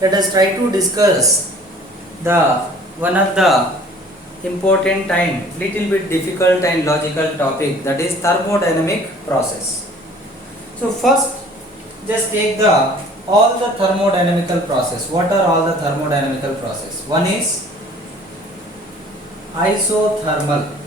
let us try to discuss the one of the important and little bit difficult and logical topic, that is thermodynamic process. So first just take the all the thermodynamical process. What are all the thermodynamical process? One is isothermal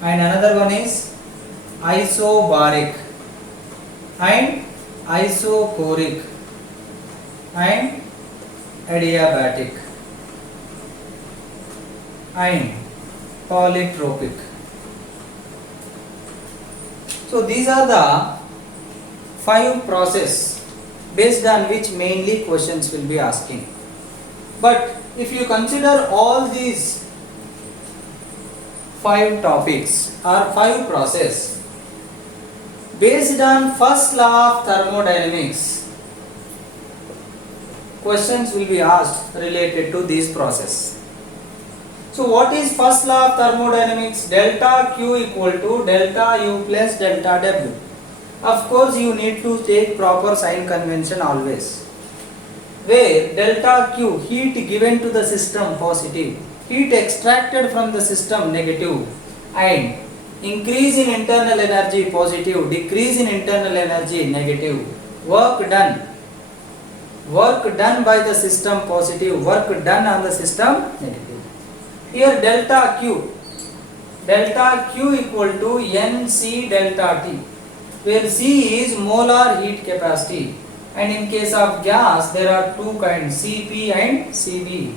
and another one is isobaric and isochoric and adiabatic and polytropic. So these are the 5 process based on which mainly questions will be asking. But if you consider all these 5 topics or 5 process based on first law of thermodynamics, questions will be asked related to this process. So what is first law of thermodynamics? Delta Q equal to delta U plus delta W. Of course you need to take proper sign convention always, where delta Q, heat given to the system, positive, heat extracted from the system, negative, and increase in internal energy, positive, decrease in internal energy, negative, work done by the system, positive, work done on the system, negative. Here delta Q equal to NC delta T, where C is molar heat capacity, and in case of gas there are two kinds, Cp and Cv,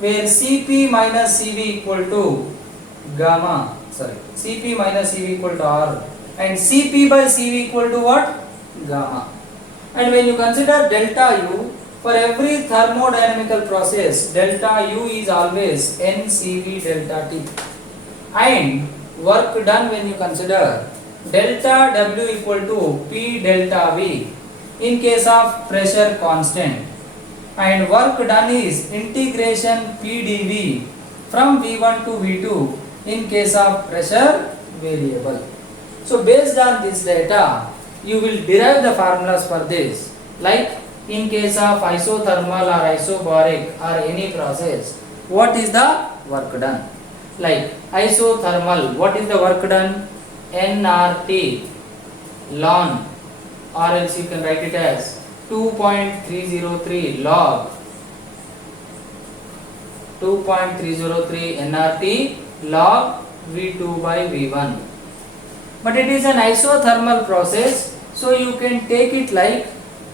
where Cp minus Cv equal to Cp minus Cv equal to R, and Cp by Cv equal to what? Gamma. And when you consider delta U, for every thermodynamical process, delta U is always NCV delta T. And work done, when you consider delta W equal to P delta V in case of pressure constant, and work done is integration P dV from V1 to V2 in case of pressure variable. So based on this data, you will derive the formulas for this, like in case of isothermal or isobaric or any process, what is the work done? Like isothermal, what is the work done? nRT ln, or else you can write it as 2.303 log 2.303 nRT log V2 by V1. But it is an isothermal process, so you can take it like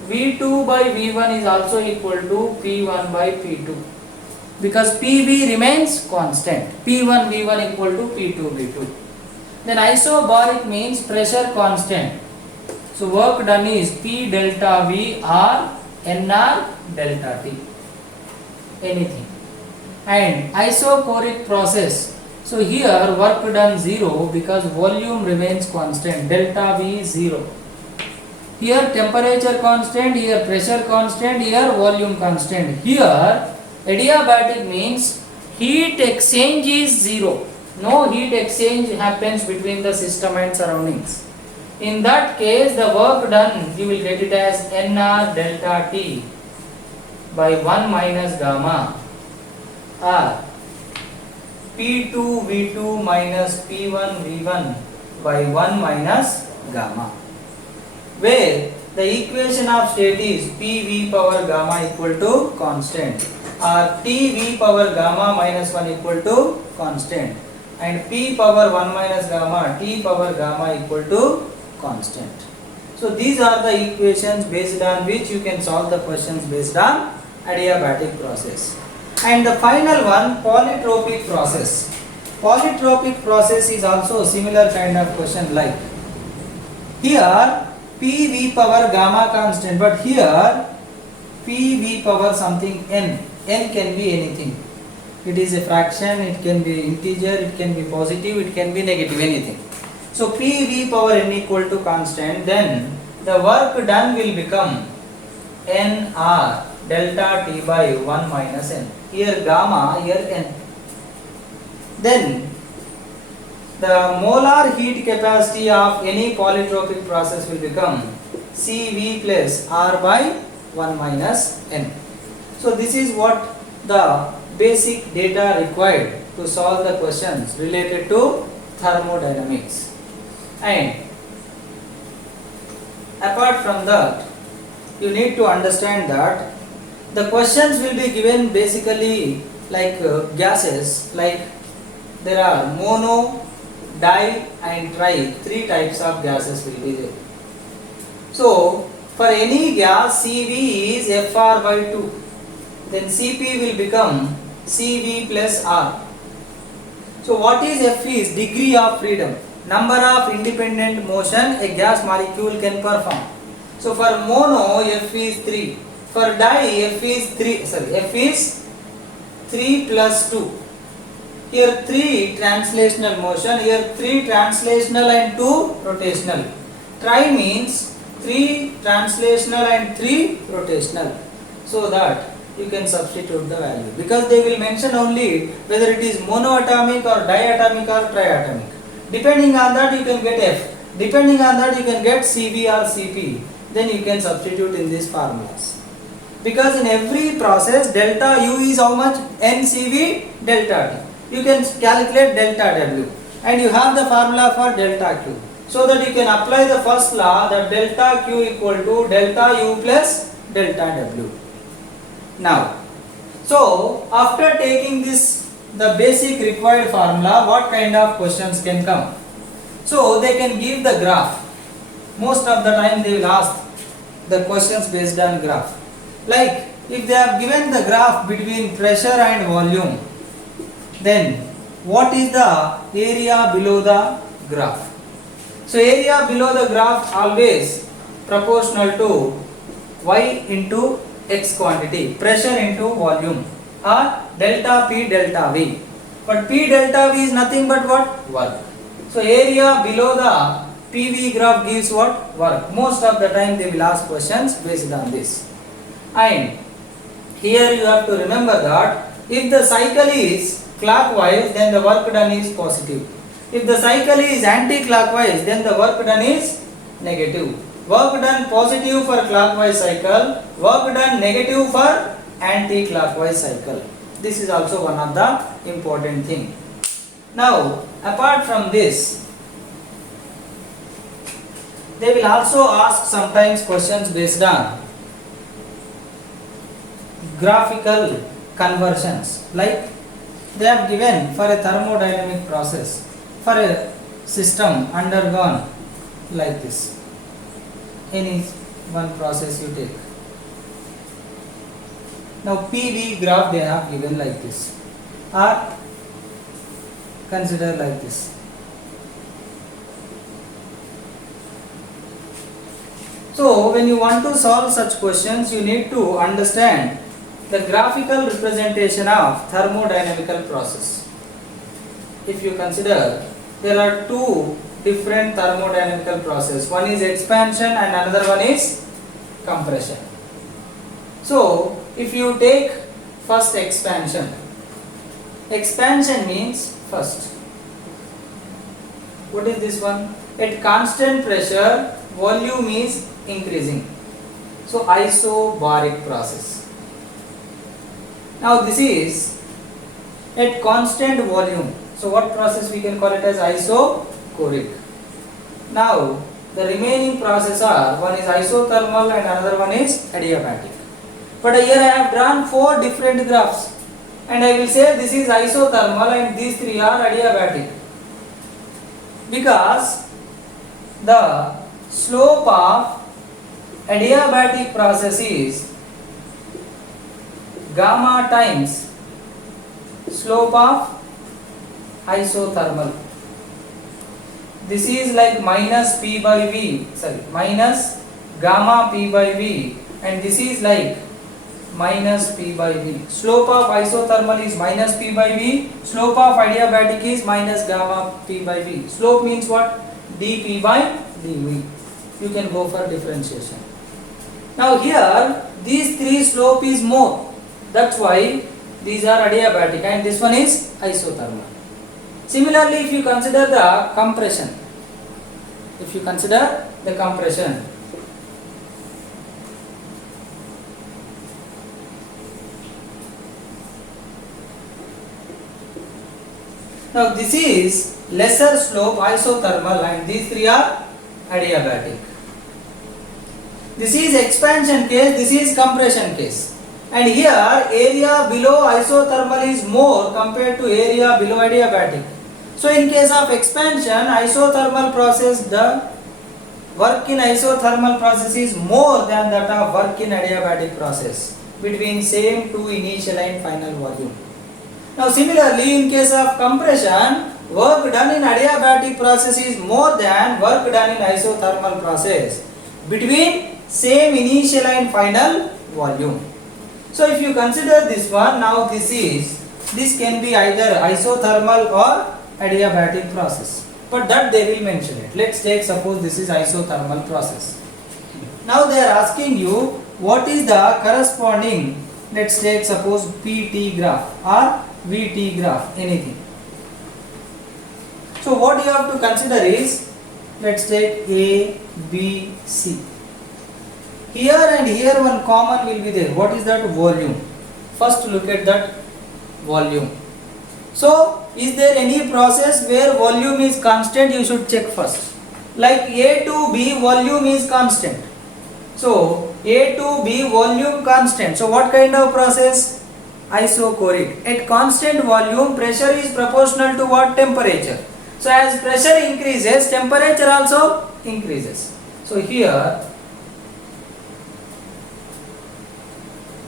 V2 by V1 is also equal to P1 by P2, because PV remains constant, P1 V1 equal to P2 V2. Then isobaric means pressure constant, so work done is P delta V or NR delta T, anything. And isochoric process, so here work done 0 because volume remains constant, delta V 0. Here temperature constant, here pressure constant, here volume constant. Here adiabatic means heat exchange is 0. No heat exchange happens between the system and surroundings. In that case, the work done, you will get it as NR delta T by 1 minus gamma, or P2 V2 minus P1 V1 by 1 minus gamma, where the equation of state is PV power gamma equal to constant, or TV power gamma minus 1 equal to constant, and P power 1 minus gamma, T power gamma equal to constant. So these are the equations based on which you can solve the questions based on adiabatic process. And the final one, polytropic process. Polytropic process is also a similar kind of question, like here PV power gamma constant, but here PV power something n can be anything. It is a fraction, it can be integer, it can be positive, it can be negative, anything. So PV power n equal to constant, then the work done will become NR delta T by 1 minus n. Here gamma, here n. Then the molar heat capacity of any polytropic process will become Cv plus R by 1 minus n. So this is what the basic data required to solve the questions related to thermodynamics. And apart from that, you need to understand that the questions will be given basically like gases, like there are mono, di and tri, three types of gases will be there. So for any gas, Cv is Fr by 2, then Cp will become Cv plus R. So what is F is degree of freedom, number of independent motion a gas molecule can perform. So for mono, F is 3, for di, F is 3 plus 2. Here 3 translational motion, here 3 translational and 2 rotational. Tri means 3 translational and 3 rotational. So that you can substitute the value, because they will mention only whether it is monoatomic or diatomic or triatomic. Depending on that you can get F. Depending on that you can get Cv or Cp. Then you can substitute in these formulas. Because in every process delta U is how much? NCV delta T. You can calculate delta W and you have the formula for delta Q. So that you can apply the first law, that delta Q equal to delta U plus delta W. Now, so after taking this, the basic required formula, what kind of questions can come? So they can give the graph. Most of the time they will ask the questions based on graph. Like if they have given the graph between pressure and volume, then what is the area below the graph? So area below the graph always proportional to y into x quantity, pressure into volume, or delta P delta V. But P delta V is nothing but what? Work. So area below the PV graph gives what? Work. Most of the time they will ask questions based on this. And here you have to remember that if the cycle is clockwise, then the work done is positive. If the cycle is anti-clockwise, then the work done is negative. Work done positive for clockwise cycle, work done negative for anti-clockwise cycle. This is also one of the important thing. Now, apart from this, they will also ask sometimes questions based on graphical conversions. Like they have given for a thermodynamic process, for a system undergone like this. Any one process you take. Now PV graph they have given like this, or consider like this. So when you want to solve such questions, you need to understand the graphical representation of thermodynamical process. If you consider, there are two different thermodynamical process. One is expansion and another one is compression. So if you take first expansion, expansion means first, what is this one? At constant pressure, volume is increasing. So isobaric process. Now this is at constant volume. So what process we can call it as isochoric. Now the remaining process are, one is isothermal and another one is adiabatic. But here I have drawn four different graphs and I will say this is isothermal and these three are adiabatic, because the slope of adiabatic process is gamma times slope of isothermal. This is like minus P by V, minus gamma P by V, and this is like minus P by V. Slope of isothermal is minus P by V, slope of adiabatic is minus gamma P by V. Slope means what? dP by dV. You can go for differentiation. Now here these three slope is more, that's why these are adiabatic and this one is isothermal. Similarly, if you consider the compression, Now this is lesser slope isothermal and these three are adiabatic. This is expansion case, this is compression case. And here area below isothermal is more compared to area below adiabatic. So in case of expansion, isothermal process, the work in isothermal process is more than that of work in adiabatic process between same two initial and final volume. Now similarly, in case of compression, work done in adiabatic process is more than work done in isothermal process between same initial and final volume. So if you consider this one, now this can be either isothermal or adiabatic process, but that they will mention it. Let's take suppose this is isothermal process. Now they are asking you what is the corresponding, let's take suppose PT graph or VT graph, anything. So what you have to consider is, let's take A, B, C. Here and here one common will be there. What is that? Volume. First look at that volume. So is there any process where volume is constant? You should check first. Like A to B volume is constant. So A to B volume constant. So what kind of process? Isochoric. At constant volume, pressure is proportional to what? Temperature. So as pressure increases, temperature also increases. So here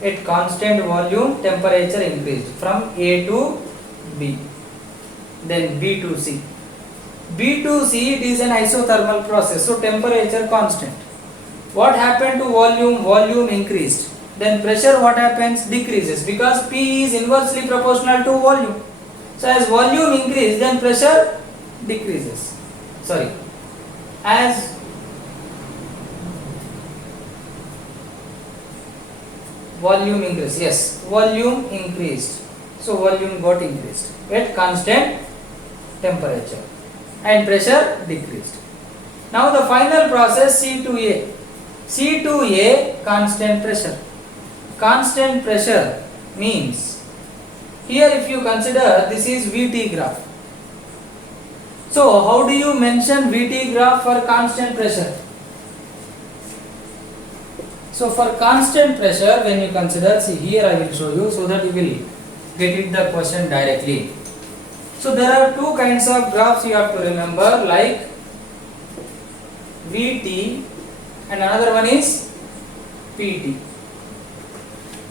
at constant volume, temperature increased from A to B, then B to C. B to C, it is an isothermal process, so temperature constant. What happened to volume? Volume increased. Then pressure what happens? Decreases, because P is inversely proportional to volume. So as volume increases, then pressure decreases. As volume increased, yes, volume increased. So volume got increased at constant temperature and pressure decreased. Now the final process C to A. C to A, constant pressure. Constant pressure means, here if you consider this is VT graph. So how do you mention VT graph for constant pressure? So for constant pressure, when you consider, see here I will show you so that you will get it the question directly. So there are two kinds of graphs you have to remember, like VT and another one is PT.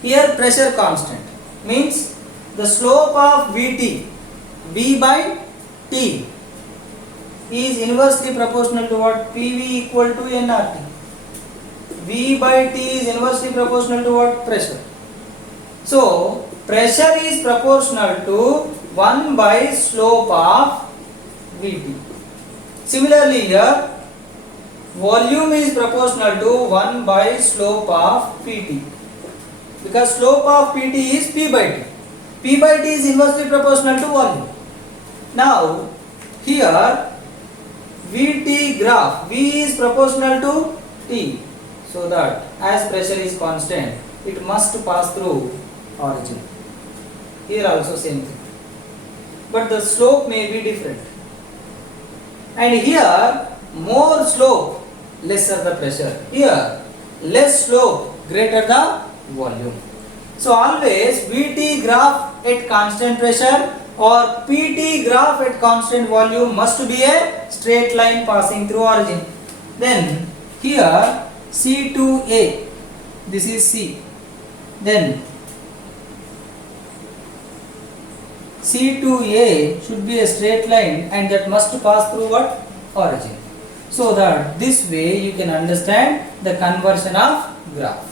Here pressure constant means the slope of VT, V by T, is inversely proportional to what? PV equal to nRT. V by T is inversely proportional to what? Pressure. So pressure is proportional to 1 by slope of VT. Similarly here, volume is proportional to 1 by slope of PT, because slope of PT is P by T. P by T is inversely proportional to volume. Now here VT graph, V is proportional to T, so that as pressure is constant, it must pass through origin. Here also same thing, but the slope may be different. And here more slope, lesser the pressure. Here less slope, greater the volume. So always VT graph at constant pressure or PT graph at constant volume must be a straight line passing through origin. Then here C to A, this is C. Then C to A should be a straight line and that must pass through what? Origin. So that this way you can understand the conversion of graph.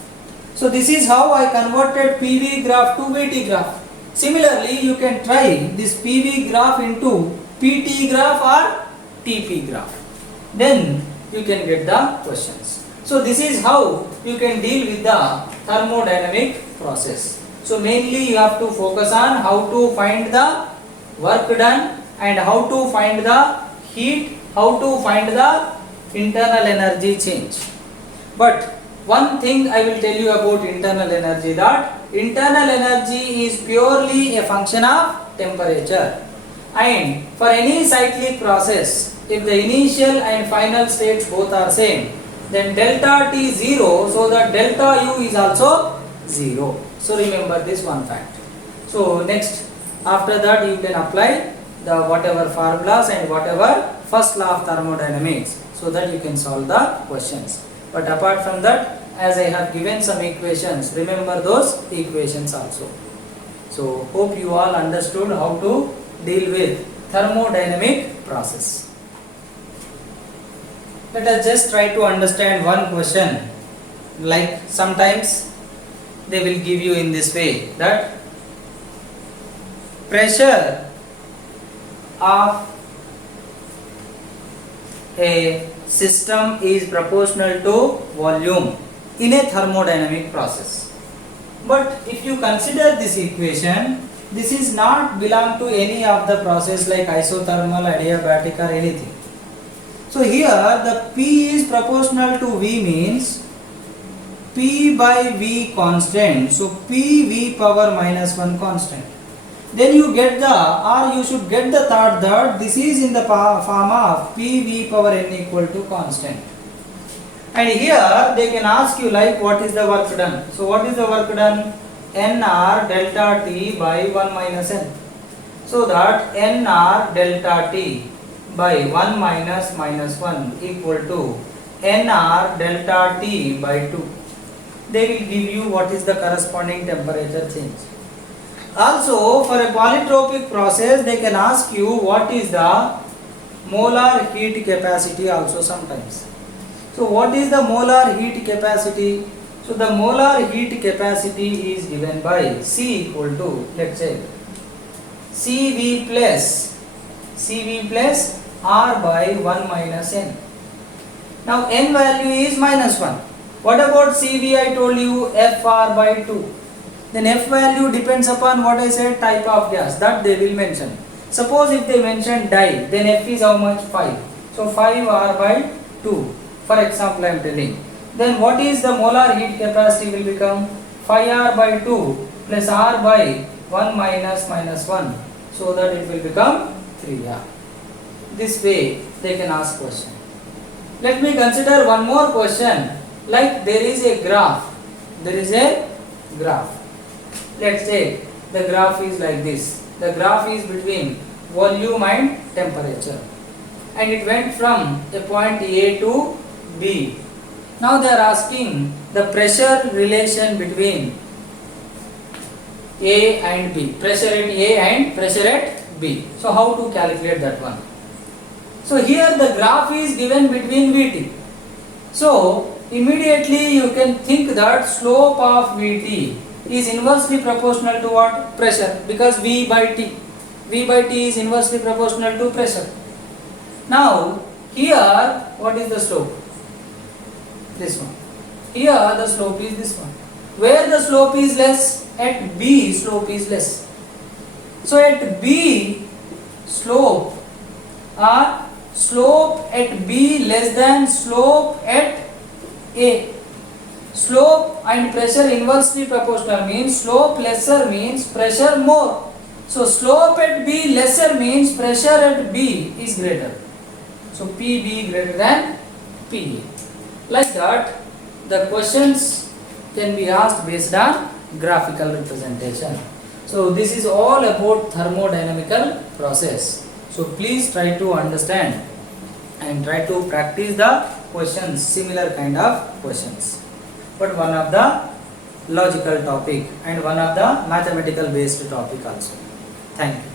So this is how I converted PV graph to VT graph. Similarly, you can try this PV graph into PT graph or TP graph. Then you can get the questions. So this is how you can deal with the thermodynamic process. So mainly you have to focus on how to find the work done and how to find the heat, how to find the internal energy change. But one thing I will tell you about internal energy, that internal energy is purely a function of temperature. And for any cyclic process, if the initial and final states both are same, then delta T 0, so the delta U is also 0. So remember this one fact. So next, after that you can apply the whatever formulas and whatever first law of thermodynamics, so that you can solve the questions. But apart from that, as I have given some equations, remember those equations also. So hope you all understood how to deal with thermodynamic process. Let us just try to understand one question. Like sometimes they will give you in this way, that pressure of a system is proportional to volume in a thermodynamic process. But if you consider this equation, this is not belong to any of the process like isothermal, adiabatic or anything. So here the P is proportional to V means P by V constant. So P V power minus 1 constant. Then you get the, or you should get the thought that this is in the form of P V power n equal to constant. And here they can ask you like what is the work done. So what is the work done? nR delta T by 1 minus n. So that nR delta T by 1 minus 1 equal to nR delta T by 2. They will give you what is the corresponding temperature change. Also for a polytropic process they can ask you what is the molar heat capacity also sometimes. So what is the molar heat capacity? So the molar heat capacity is given by C equal to, let's say, CV plus R by 1 minus N. Now N value is minus 1. What about CV? I told you FR by 2. Then F value depends upon what I said, type of gas, that they will mention. Suppose if they mention dye, then F is how much? 5. So 5 R by 2. For example I am telling. Then what is the molar heat capacity will become? 5R by 2 plus R by 1 minus 1. So that it will become 3R. This way they can ask question. Let me consider one more question. Like there is a graph. Let's say the graph is like this. The graph is between volume and temperature. And it went from a point A to B. Now they are asking the pressure relation between A and B. Pressure at A and pressure at B. So how to calculate that one? So here the graph is given between Vt. So immediately you can think that slope of Vt is inversely proportional to what? Pressure, because V by T is inversely proportional to pressure. Now here what is the slope? This one. Here the slope is this one. Where the slope is less? At B slope is less. So at B slope at B less than slope at A. Slope and pressure inversely proportional means slope lesser means pressure more. So slope at B lesser means pressure at B is greater. So PB greater than PA. Like that, the questions can be asked based on graphical representation. So this is all about thermodynamical process. So please try to understand and try to practice the questions, similar kind of questions. But one of the logical topic and one of the mathematical based topic also. Thank you.